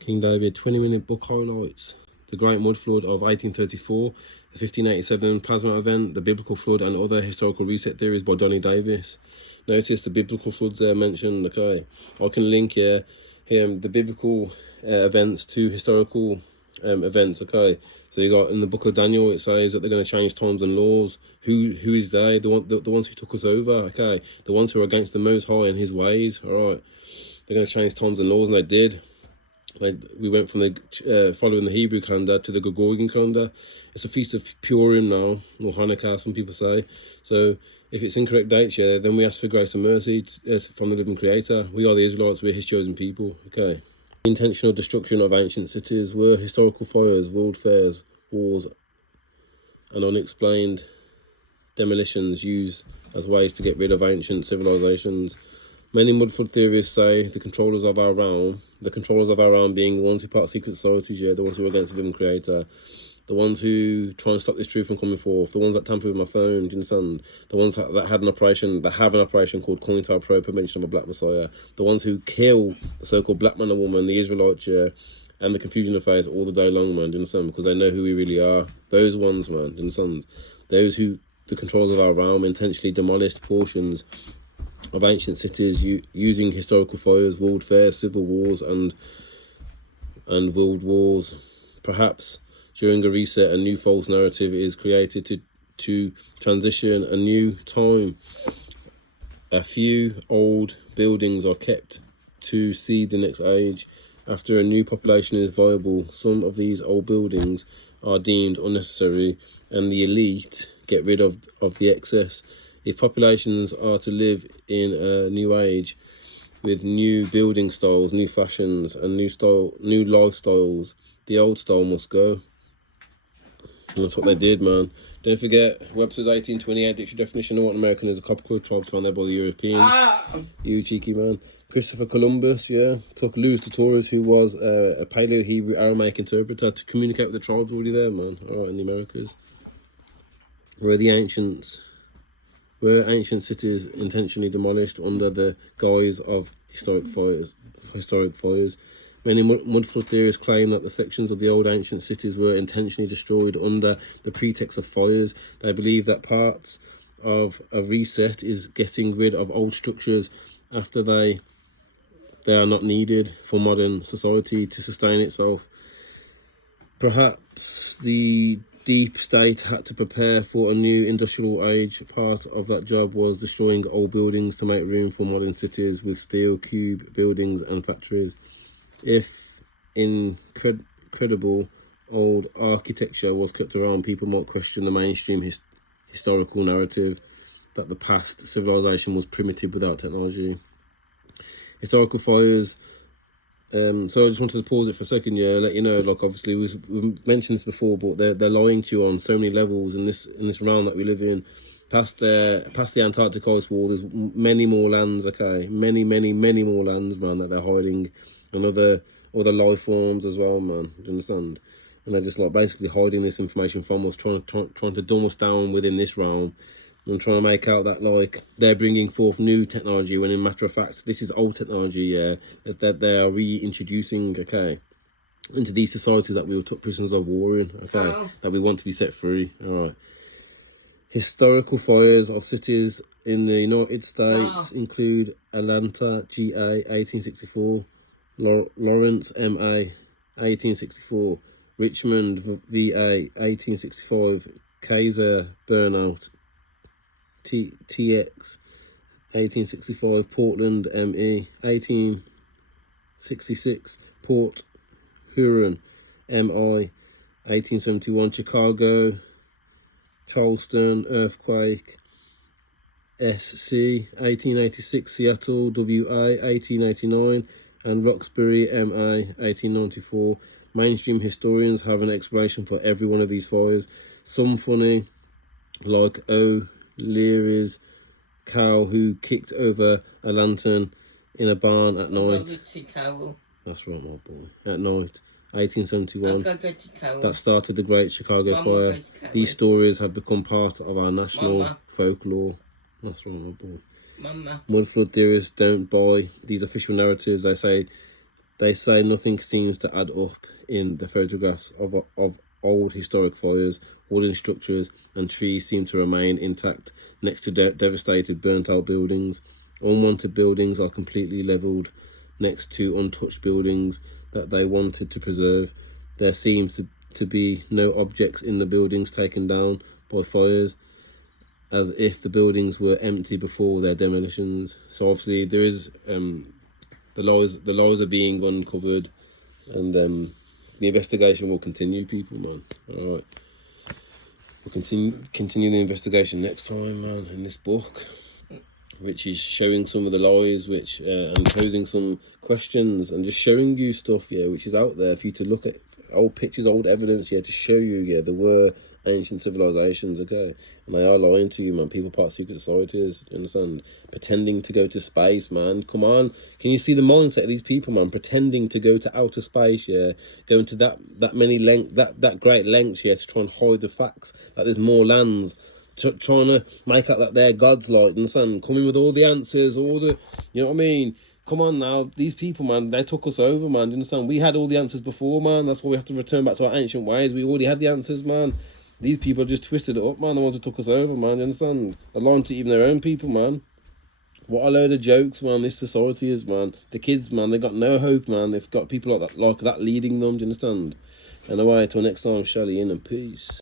King David 20-minute book highlights. The Great Mud Flood of 1834, the 1587 Plasma Event, the Biblical Flood, and Other Historical Reset Theories by Donny Davis. Notice the biblical floods there mentioned. Okay, I can link here the biblical events to historical events. Okay, so you got in the book of Daniel, it says that they're going to change times and laws. Who is they? The ones who took us over. Okay, the ones who are against the Most High and His ways. All right, they're going to change times and laws, and they did. We went from the following the Hebrew calendar to the Gregorian calendar. It's a feast of Purim now, or Hanukkah, some people say. So if it's incorrect dates, yeah, then we ask for grace and mercy from the living Creator. We are the Israelites, we're His chosen people. Okay. Intentional destruction of ancient cities were historical fires, world fairs, wars, and unexplained demolitions used as ways to get rid of ancient civilizations. Many mudflood theorists say the controllers of our realm being the ones who part of secret societies, yeah, the ones who are against the living Creator, the ones who try and stop this truth from coming forth, the ones that tamper with my phone, do you understand? The ones that have an operation called COINTELPRO, Prevention of a Black Messiah, the ones who kill the so-called black man and woman, the Israelites, yeah, and the confusion of face all the day long, man, do you understand? Because they know who we really are. Those ones, man, do you understand? Those who, the controllers of our realm, intentionally demolished portions of ancient cities using historical fires, world fairs, civil wars, and world wars. Perhaps during a reset, a new false narrative is created to transition a new time. A few old buildings are kept to see the next age. After a new population is viable, some of these old buildings are deemed unnecessary, and the elite get rid of the excess. If populations are to live in a new age with new building styles, new fashions, and new lifestyles, the old style must go. And that's what they did, man. Don't forget Webster's 1828 dictionary definition of what an American is: a coppercoloured tribes found there by the Europeans. You cheeky man. Christopher Columbus, yeah, took Louis de Torres, who was a Paleo-Hebrew Aramaic interpreter, to communicate with the tribes already there, man. All right, in the Americas. Were ancient cities intentionally demolished under the guise of historic fires. Many mudflood theorists claim that the sections of the old ancient cities were intentionally destroyed under the pretext of fires. They believe that parts of a reset is getting rid of old structures after they are not needed for modern society to sustain itself. Perhaps the deep state had to prepare for a new industrial age. Part of that job was destroying old buildings to make room for modern cities with steel cube buildings and factories. If incredible old architecture was kept around, people might question the mainstream historical narrative that the past civilization was primitive without technology. Historical fires. So I just wanted to pause it for a second, yeah, and let you know, like, obviously we've mentioned this before, but they're lying to you on so many levels in this realm that we live in. Past the Antarctic ice wall, there's many more lands, okay, many more lands, man, that they're hiding, and other life forms as well, man. Do you understand? And they're just like basically hiding this information from us, trying to dumb us down within this realm. I'm trying to make out that like they're bringing forth new technology, when in matter of fact this is old technology, yeah, that they are reintroducing, okay, into these societies that we were took prisoners of war in, okay, that we want to be set free. All right. Historical fires of cities in the United States include Atlanta, GA, 1864, Lawrence, MA, 1864, Richmond, VA, 1865, Kaiser, Burnout, TX, 1865, Portland, ME, 1866, Port Huron, MI, 1871, Chicago, Charleston, earthquake, SC, 1886, Seattle, WA, 1889, and Roxbury, MA, 1894. Mainstream historians have an explanation for every one of these fires. Some funny, like O'Leary's cow who kicked over a lantern in a barn at night. That's right, my boy. At night, 1871. That started the Great Chicago Fire. These stories have become part of our national folklore. That's right, my boy. Mudflood theorists don't buy these official narratives. They say They say nothing seems to add up in the photographs of old historic fires. Wooden structures and trees seem to remain intact next to devastated, burnt-out buildings. Unwanted buildings are completely levelled next to untouched buildings that they wanted to preserve. There seems to be no objects in the buildings taken down by fires, as if the buildings were empty before their demolitions. So obviously there is the lies are being uncovered, and the investigation will continue, people, man. All right, we'll continue the investigation next time, man, in this book, which is showing some of the lies, which and posing some questions, and just showing you stuff, yeah, which is out there for you to look at, old pictures, old evidence, yeah, to show you, yeah, there were ancient civilizations, okay, and they are lying to you, man. People part of secret societies, you understand, pretending to go to space, man. Come on, can you see the mindset of these people, man? Pretending to go to outer space, yeah, going to that many length, that great lengths, yeah, to try and hide the facts that there's more lands, trying to make out that they're gods, like, understand, coming with all the answers, all the, you know what I mean? Come on now, these people, man, they took us over, man. Do you understand? We had all the answers before, man. That's why we have to return back to our ancient ways. We already had the answers, man. These people just twisted it up, man. The ones who took us over, man. Do you understand? They're lying to even their own people, man. What a load of jokes, man, this society is, man. The kids, man, they got no hope, man. They've got people like that leading them, do you understand? Anyway, till next time, Shelly, in and peace.